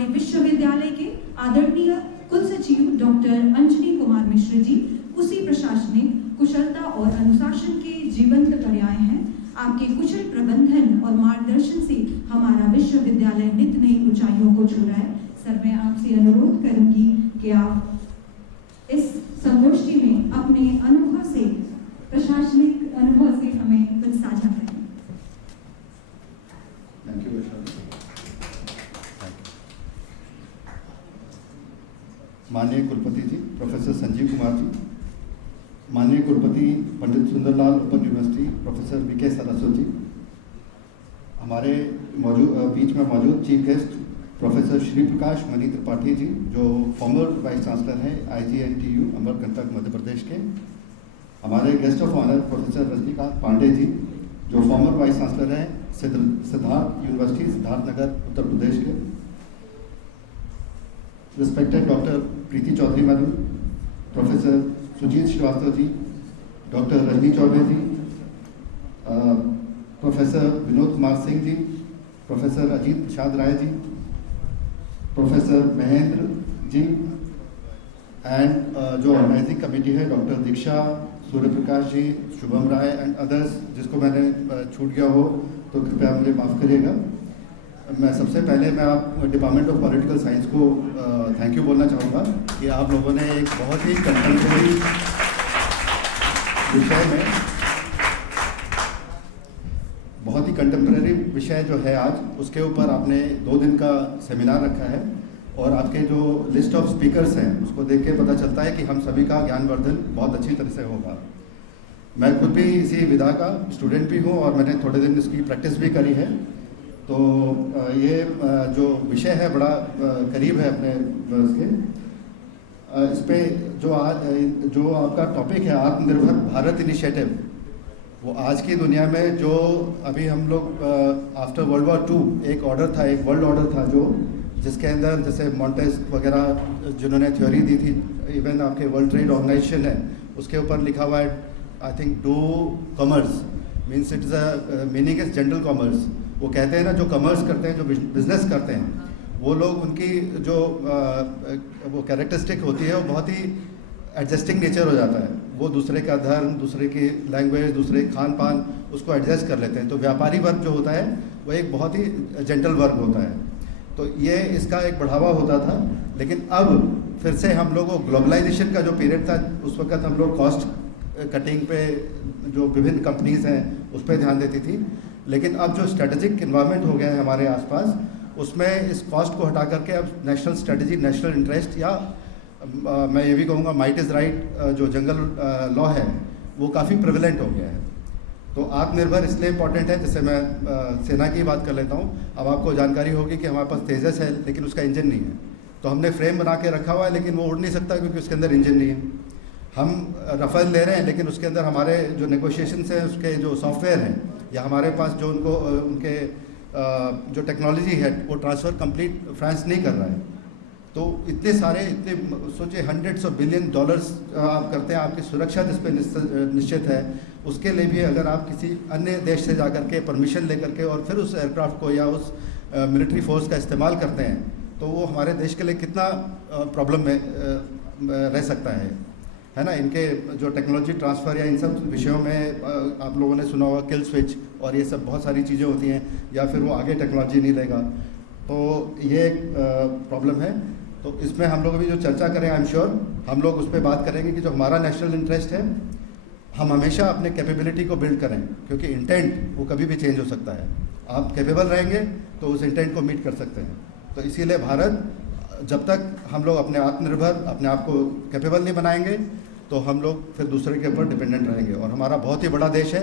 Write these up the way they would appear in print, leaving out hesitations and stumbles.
हमारे विश्वविद्यालय के आदरणीय कुल सचिव डॉक्टर अंजनी कुमार मिश्र जी उसी प्रशासनिक कुशलता और अनुशासन के जीवंत पर्याय हैं। आपके कुशल प्रबंधन और मार्गदर्शन से हमारा विश्वविद्यालय नित नई ऊंचाइयों को छू रहा है। सर, मैं आपसे अनुरोध करूंगी कि आप इस संगोष्ठी में अपने अनुभव से, प्रशासनिक अनुभव से हमें कुछ साझा करें। Thank you. माननीय कुलपति जी प्रोफेसर संजीव कुमार जी, माननीय कुलपति Pandit Sundarlal open university professor VK Saraswat ji, हमारे बीच में मौजूद chief guest professor Shri Prakash Mani Tripathi ji, जो फॉर्मर वाइस चांसलर हैं IGNTU अमरकंटक मध्य प्रदेश के, हमारे guest of honour professor Rajnikant Pandey ji, जो फॉर्मर वाइस चांसलर हैं सिद्धार्थ यूनिवर्सिटी सिद्धार्थनगर उत्तर प्रदेश के, respected doctor Preeti Chaudhary madam, professor Sujit Shrivastava ji, doctor Rajni Chaubey ji, professor Vinod Kumar Singh ji, professor Ajit Prasad Rai ji, professor Mahendra ji, and जो ऑर्गेनाइजिंग कमेटी है doctor Diksha, Surya Prakash ji, Shubham Rai and others, जिसको मैंने छूट गया हो तो कृपया मुझे माफ़ करिएगा। मैं सबसे पहले आप डिपार्टमेंट ऑफ पॉलिटिकल साइंस को थैंक यू बोलना चाहूँगा कि आप लोगों ने एक बहुत ही कंटेम्प्रेरी विषय जो है आज, उसके ऊपर आपने 2 दिन का सेमिनार रखा है और आपके जो लिस्ट ऑफ स्पीकर्स हैं उसको देख के पता चलता है कि हम सभी का ज्ञानवर्धन बहुत अच्छी तरह से होगा। मैं खुद भी इसी विधा का स्टूडेंट भी हूँ और मैंने थोड़े दिन इसकी प्रैक्टिस भी करी है। तो ये जो विषय है बड़ा करीब है अपने इसके। इस पे जो आपका टॉपिक है आत्मनिर्भर भारत इनिशिएटिव, वो आज की दुनिया में जो अभी हम लोग आफ्टर वर्ल्ड वॉर 2 एक ऑर्डर था, एक वर्ल्ड ऑर्डर था जो जिसके अंदर जैसे मॉन्टेस्क्यू वगैरह जिन्होंने थ्योरी दी थी, इवन आपके वर्ल्ड ट्रेड ऑर्गेनाइजेशन है उसके ऊपर लिखा हुआ है I think do commerce means it is a meaning is general commerce. वो कहते हैं ना जो कॉमर्स करते हैं, जो बिजनेस करते हैं, वो लोग उनकी जो वो कैरेक्टरिस्टिक होती है वो बहुत ही एडजस्टिंग नेचर हो जाता है। वो दूसरे का धर्म, दूसरे की लैंग्वेज, दूसरे खान पान उसको एडजस्ट कर लेते हैं। तो व्यापारी वर्ग जो होता है वो एक बहुत ही जेंटल वर्ग होता है। तो ये इसका एक बढ़ावा होता था। लेकिन अब फिर से हम लोग ग्लोबलाइजेशन का जो पीरियड था उस वक्त हम लोग कॉस्ट कटिंग पे जो विभिन्न कंपनीज हैं उस पर ध्यान देती थी। लेकिन अब जो स्ट्रेटेजिक इन्वायरमेंट हो गया है हमारे आसपास, उसमें इस कॉस्ट को हटा करके अब नेशनल स्ट्रेटजी, नेशनल इंटरेस्ट या मैं ये भी कहूँगा माइट इज़ राइट जो जंगल लॉ है वो काफ़ी प्रिविलेंट हो गया है। तो आत्मनिर्भर इसलिए इम्पॉर्टेंट है, जैसे मैं सेना की बात कर लेता हूँ। अब आपको जानकारी होगी कि हमारे पास तेजस है लेकिन उसका इंजन नहीं है। तो हमने फ्रेम बना के रखा हुआ है लेकिन वो उड़ नहीं सकता क्योंकि उसके अंदर इंजन नहीं है। हम रफेल ले रहे हैं लेकिन उसके अंदर हमारे जो नेगोशिएशंस हैं उसके जो सॉफ्टवेयर हैं या हमारे पास जो उनके जो टेक्नोलॉजी है वो ट्रांसफ़र कंप्लीट फ्रांस नहीं कर रहा है। तो इतने सोचिए $100 बिलियन आप करते हैं, आपकी सुरक्षा जिस पे निश्चित है, उसके लिए भी अगर आप किसी अन्य देश से जाकर के परमिशन लेकर के और फिर उस एयरक्राफ्ट को या उस मिलिट्री फोर्स का इस्तेमाल करते हैं तो वो हमारे देश के लिए कितना प्रॉब्लम में रह सकता है ना। इनके जो टेक्नोलॉजी ट्रांसफ़र या इन सब विषयों में आप लोगों ने सुना होगा किल स्विच और ये सब बहुत सारी चीज़ें होती हैं, या फिर वो आगे टेक्नोलॉजी नहीं लेगा। तो ये एक प्रॉब्लम है। तो इसमें हम लोग अभी जो चर्चा करें, आई एम श्योर हम लोग उस पर बात करेंगे कि जो हमारा नेशनल इंटरेस्ट है हम हमेशा अपने कैपेबिलिटी को बिल्ड करें, क्योंकि इंटेंट वो कभी भी चेंज हो सकता है। आप कैपेबल रहेंगे तो उस इंटेंट को मीट कर सकते हैं। तो इसीलिए भारत जब तक हम लोग अपने आत्मनिर्भर, अपने आप को कैपेबल नहीं बनाएंगे तो हम लोग फिर दूसरे के ऊपर डिपेंडेंट रहेंगे। और हमारा बहुत ही बड़ा देश है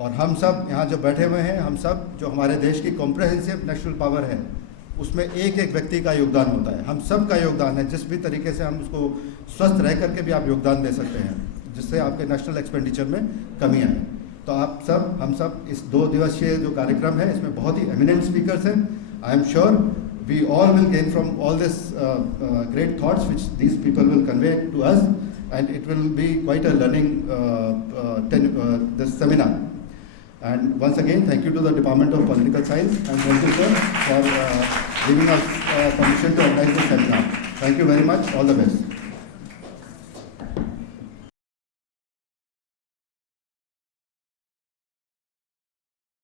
और हम सब यहाँ जो बैठे हुए हैं, हम सब जो हमारे देश की कॉम्प्रहेंसिव नेशनल पावर है उसमें एक एक व्यक्ति का योगदान होता है। हम सब का योगदान है। जिस भी तरीके से हम उसको स्वस्थ रह करके भी आप योगदान दे सकते हैं जिससे आपके नेशनल एक्सपेंडिचर में कमी आए। तो आप सब, हम सब इस 2 दिवसीय जो कार्यक्रम है इसमें बहुत ही एमिनेंट स्पीकर्स हैं। I am sure we all will gain from all this great thoughts which these people will convey to us, and it will be quite a learning this seminar. And once again, thank you to the Department of Political Science and thank you sir for giving us permission to organize this seminar. Thank you very much. All the best.